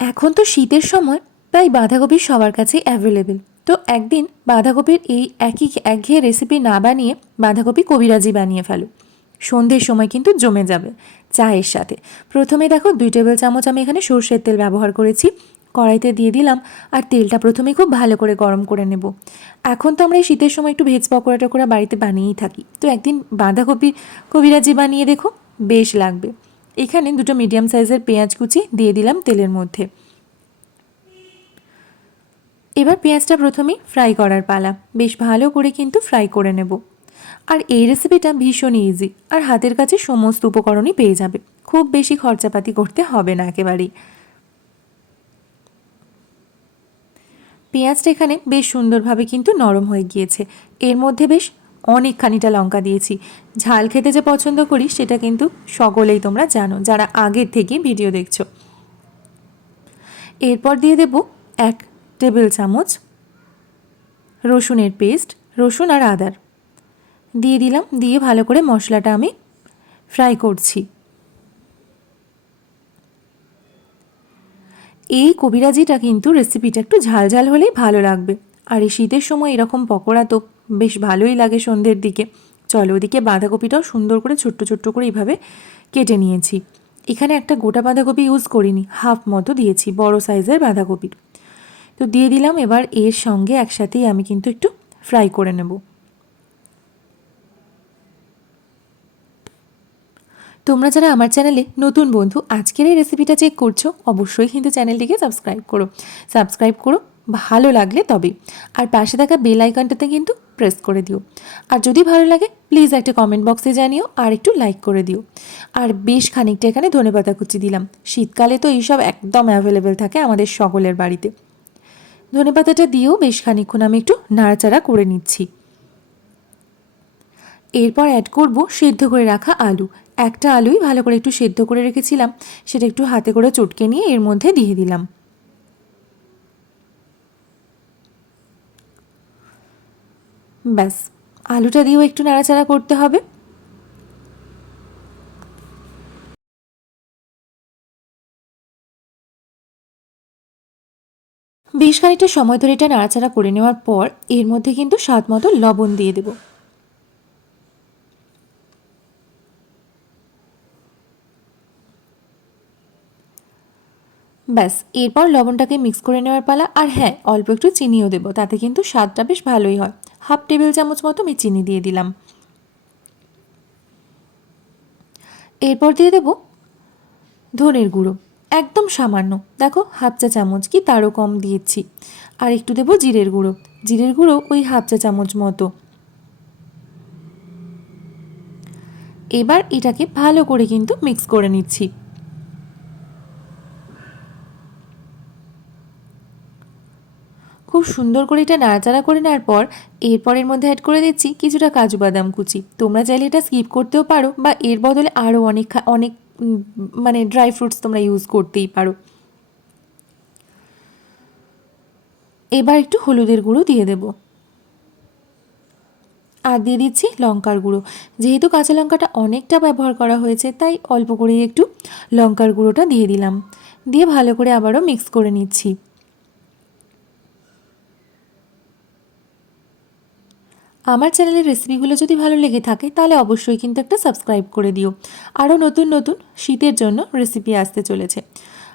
এখন তো শীতের সময়, তাই বাঁধাকপি সবার কাছেই অ্যাভেলেবেল তো একদিন বাঁধাকপির এই একই একঘেয়ে রেসিপি না বানিয়ে বাঁধাকপি কবিরাজি বানিয়ে ফেলো। সন্ধ্যের সময় কিন্তু জমে যাবে চায়ের সাথে। প্রথমে দেখো দুই টেবিল চামচ আমি এখানে সর্ষের তেল ব্যবহার করেছি। কড়াইতে দিয়ে দিলাম আর তেলটা প্রথমে খুব ভালো করে গরম করে নেব। এখন তো আমরা এই শীতের সময় একটু ভেজ পকোড়া টকোড়া বাড়িতে বানিয়েই থাকি। তো একদিন বাঁধাকপি কবিরাজি বানিয়ে দেখো, বেশ লাগবে। এখানে দুটো মিডিয়াম সাইজের পেঁয়াজ কুচি দিয়ে দিলাম তেলের মধ্যে। এবার পেঁয়াজটা প্রথমেই ফ্রাই করার পালা। বেশ ভালো করে কিন্তু ফ্রাই করে নেব। আর এই রেসিপিটা ভীষণ ইজি আর হাতের কাছে সমস্ত উপকরণই পেয়ে যাবে। খুব বেশি খরচাপাতি করতে হবে না একেবারেই। পেঁয়াজটা এখানে বেশ সুন্দরভাবে কিন্তু নরম হয়ে গিয়েছে। এর মধ্যে বেশ অনেকখানিটা লঙ্কা দিয়েছি। ঝাল খেতে যে পছন্দ করি, সেটা কিন্তু সকলেই তোমরা জানো, যারা আগের থেকে ভিডিও দেখছ। এরপর দিয়ে দেব এক টেবিল চামচ রসুনের পেস্ট, রসুন আর আদার। দিয়ে দিলাম, দিয়ে ভালো করে মশলাটা আমি ফ্রাই করছি। এই কবিরাজিটা কিন্তু রেসিপিটা একটু ঝাল ঝাল হলেই ভালো লাগবে। আর এই শীতের সময় এরকম পকোড়া তো বেশ ভালোই লাগে সন্ধ্যের দিকে। চলো ওদিকে বাঁধাকপিটাও সুন্দর করে ছোট্ট ছোট্ট করে এইভাবে কেটে নিয়েছি। এখানে একটা গোটা বাঁধাকপি ইউজ করিনি হাফ মতো দিয়েছি, বড় সাইজের বাঁধাকপির তো দিয়ে দিলাম, এবার এর সঙ্গে একসাথেই আমি কিন্তু একটু ফ্রাই করে নেব। তোমরা যারা আমার চ্যানেলে নতুন বন্ধু, আজকের এই রেসিপিটা চেক করছ, অবশ্যই কিন্তু চ্যানেলটিকে সাবস্ক্রাইব করো। সাবস্ক্রাইব করো, ভালো লাগলে তবে। আর পাশে থাকা বেল আইকনটাতে কিন্তু প্রেস করে দিও। আর যদি ভালো লাগে প্লিজ একটা কমেন্ট বক্সে জানিও আর একটু লাইক করে দিও। আর বেশ খানিকটা এখানে ধনেপাতা কুচি দিলাম। শীতকালে তো এইসব একদম অ্যাভেলেবেল থাকে আমাদের সকলের বাড়িতে। ধনেপাতাটা দিয়েও বেশ খানিক্ষণ আমি একটু নাড়াচাড়া করে নিচ্ছি। এরপর অ্যাড করব সেদ্ধ করে রাখা আলু। একটা আলুই ভালো করে একটু সেদ্ধ করে রেখেছিলাম, সেটা একটু হাতে করে চটকে নিয়ে এর মধ্যে দিয়ে দিলাম। ব্যাস, আলুটা দিয়েও একটু নাড়াচাড়া করতে হবে। বেশ খানিকটা সময় ধরে এটা নাড়াচাড়া করে নেওয়ার পর এর মধ্যে কিন্তু স্বাদ মতো লবণ দিয়ে দেবো। ব্যাস, এরপর লবণটাকে মিক্স করে নেওয়ার পালা, আর হ্যাঁ অল্প একটু চিনিও দেবো, তাতে কিন্তু স্বাদটা বেশ ভালোই হয়। হাফ টেবিল চামচ মতো আমি চিনি দিয়ে দিলাম। এরপর দিয়ে দেবো ধনের গুঁড়ো, একদম সামান্য। দেখো, হাফ চা চামচ কি তারও কম দিয়েছি। আর একটু দেবো জিরের গুঁড়ো জিরের গুঁড়ো ওই হাফ চা চামচ মতো। এবার এটাকে ভালো করে কিন্তু মিক্স করে নিচ্ছি। সুন্দর করে এটা নাড়াচাড়া করে নেওয়ার পর এরপর এর মধ্যে অ্যাড করে দিচ্ছি কিছুটা কাজু বাদাম কুচি। তোমরা চাইলে এটা স্কিপ করতেও পারো বা এর বদলে আরও অনেক অনেক মানে ড্রাই ফ্রুটস তোমরা ইউজ করতেই পারো। এবার একটু হলুদের গুঁড়ো দিয়ে দেব। আর দিয়ে দিচ্ছি লঙ্কার গুঁড়ো। যেহেতু কাঁচা লঙ্কাটা অনেকটা ব্যবহার করা হয়েছে, তাই অল্প করেই একটু লঙ্কার গুঁড়োটা দিয়ে দিলাম। দিয়ে ভালো করে আবারও মিক্স করে নিচ্ছি। আমার চ্যানেলের রেসিপিগুলো যদি ভালো লেগে থাকে, তাহলে অবশ্যই কিন্তু একটা সাবস্ক্রাইব করে দিও। আরও নতুন নতুন শীতের জন্য রেসিপি আসতে চলেছে।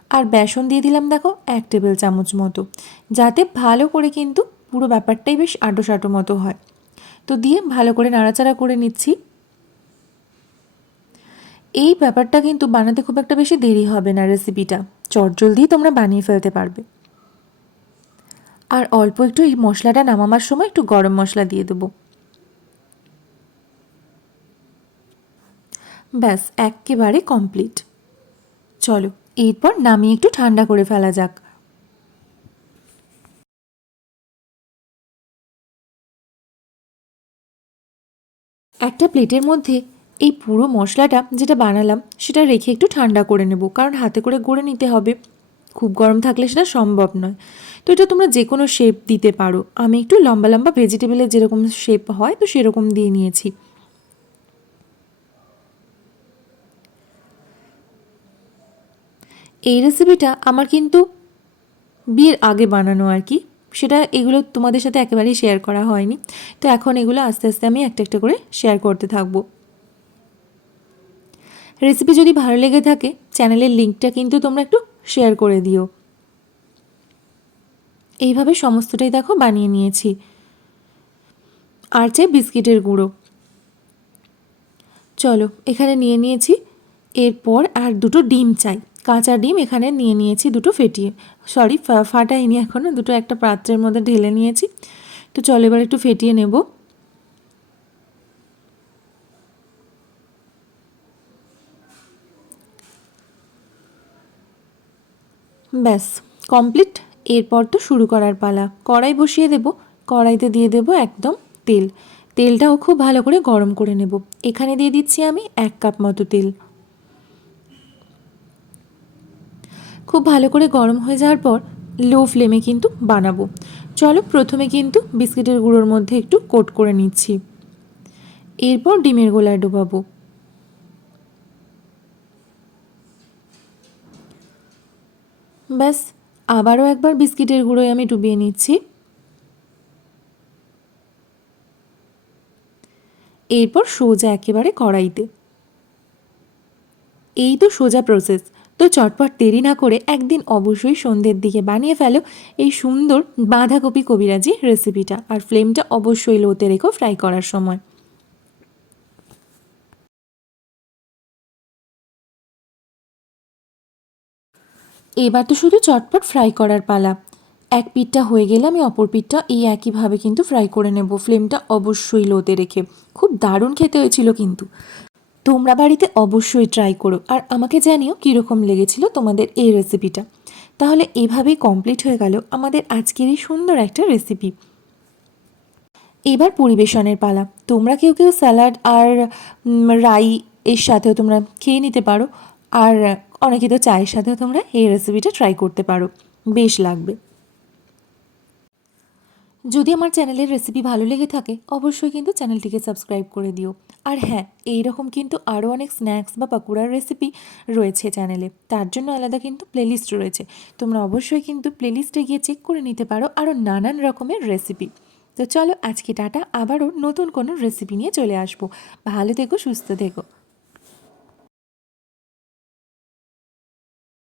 আর বেসন দিয়ে দিলাম দেখো এক টেবিল চামচ মতো। যাতে ভালো করে কিন্তু পুরো ব্যাপারটাই বেশ আটো সাটো মতো হয়। তো দিয়ে ভালো করে নাড়াচাড়া করে নিচ্ছি। এই ব্যাপারটা কিন্তু বানাতে খুব একটা বেশি দেরি হবে না রেসিপিটা চটজলদি তোমরা বানিয়ে ফেলতে পারবে। আর অল্প একটু এই মশলাটা নামাবার সময় একটু গরম মশলা দিয়ে দেবো। ব্যাস, একেবারে কমপ্লিট চলো, এরপর নামিয়ে একটু ঠান্ডা করে ফেলা যাক। একটা প্লেটের মধ্যে এই পুরো মশলাটা যেটা বানালাম, সেটা রেখে একটু ঠান্ডা করে নেব, কারণ হাতে করে গড়ে নিতে হবে। খুব গরম থাকলে সেটা সম্ভব নয়। তো এটা তোমরা যে কোনো শেপ দিতে পারো। আমি একটু লম্বা লম্বা ভেজিটেবলের যেরকম শেপ হয়, তো সেরকম দিয়ে নিয়েছি। এই রেসিপিটা আমার কিন্তু বিয়ের আগে বানানো আর কি। সেটা এগুলো তোমাদের সাথে একেবারেই শেয়ার করা হয়নি। তো এখন এগুলো আস্তে আস্তে আমি একটা একটা করে শেয়ার করতে থাকব। রেসিপি যদি ভালো লেগে থাকে চ্যানেলের লিঙ্কটা কিন্তু তোমরা একটু শেয়ার করে দিও। এইভাবে সমস্তটাই দেখো বানিয়ে নিয়েছি। আর চাই বিস্কিটের গুঁড়ো। চলো, এখানে নিয়ে নিয়েছি। এরপর আর দুটো ডিম চাই। কাঁচা ডিম এখানে নিয়ে নিয়েছি দুটো ফেটিয়ে। সরি ফাটাইনি এখনও দুটো একটা পাত্রের মধ্যে ঢেলে নিয়েছি। তো চলো এবার একটু ফেটিয়ে নেব। ব্যাস কমপ্লিট এরপর তো শুরু করার পালা। কড়াই বসিয়ে দেব। কড়াইতে দিয়ে দেব একদম তেল। তেলটাও খুব ভালো করে গরম করে নেব। এখানে দিয়ে দিচ্ছি আমি এক কাপ মতো তেল। খুব ভালো করে গরম হয়ে যাওয়ার পর লো ফ্লেমে কিন্তু বানাবো। চলো প্রথমে কিন্তু বিস্কিটের গুঁড়োর মধ্যে একটু কোট করে নিচ্ছি। এরপর ডিমের গোলায় ডোবাবো। ব্যাস, আবারও একবার বিস্কিটের গুঁড়োয় আমি ডুবিয়ে নিচ্ছি। এরপর সোজা একেবারে কড়াইতে। এই তো সোজা প্রসেস তো চটপট দেরি না করে একদিন অবশ্যই সন্ধ্যের দিকে বানিয়ে ফেলো এই সুন্দর বাঁধাকপি কবিরাজি রেসিপিটা আর ফ্লেমটা অবশ্যই লোতে রেখো ফ্রাই করার সময়। এবার তো শুধু চটপট ফ্রাই করার পালা। এক পিঠটা হয়ে গেলে আমি অপর পিঠটা এই একইভাবে কিন্তু ফ্রাই করে নেব। ফ্লেমটা অবশ্যই লোতে রেখে। খুব দারুণ খেতে হয়েছিল কিন্তু। তোমরা বাড়িতে অবশ্যই ট্রাই করো। আর আমাকে জানিও কীরকম লেগেছিল তোমাদের এই রেসিপিটা তাহলে এভাবেই কমপ্লিট হয়ে গেল আমাদের আজকের এই সুন্দর একটা রেসিপি এবার পরিবেশনের পালা। তোমরা কেউ কেউ স্যালাড আর রাই এর সাথেও তোমরা খেয়ে নিতে পারো। আর অনেকে তো চায়ের সাথেও তোমরা এই রেসিপিটা ট্রাই করতে পারো। বেশ লাগবে। যদি আমার চ্যানেলের রেসিপি ভালো লেগে থাকে, অবশ্যই কিন্তু চ্যানেলটিকে সাবস্ক্রাইব করে দিও। আর হ্যাঁ এই রকম কিন্তু আরও অনেক স্ন্যাক্স বা পাকুড়ার রেসিপি রয়েছে চ্যানেলে তার জন্য আলাদা কিন্তু প্লেলিস্ট রয়েছে। তোমরা অবশ্যই কিন্তু প্লেলিস্টে গিয়ে চেক করে নিতে পারো আরও নানান রকমের রেসিপি তো চলো আজকে টাটা, আবারও নতুন কোনো রেসিপি নিয়ে চলে আসব। ভালো থেকো, সুস্থ থেকো।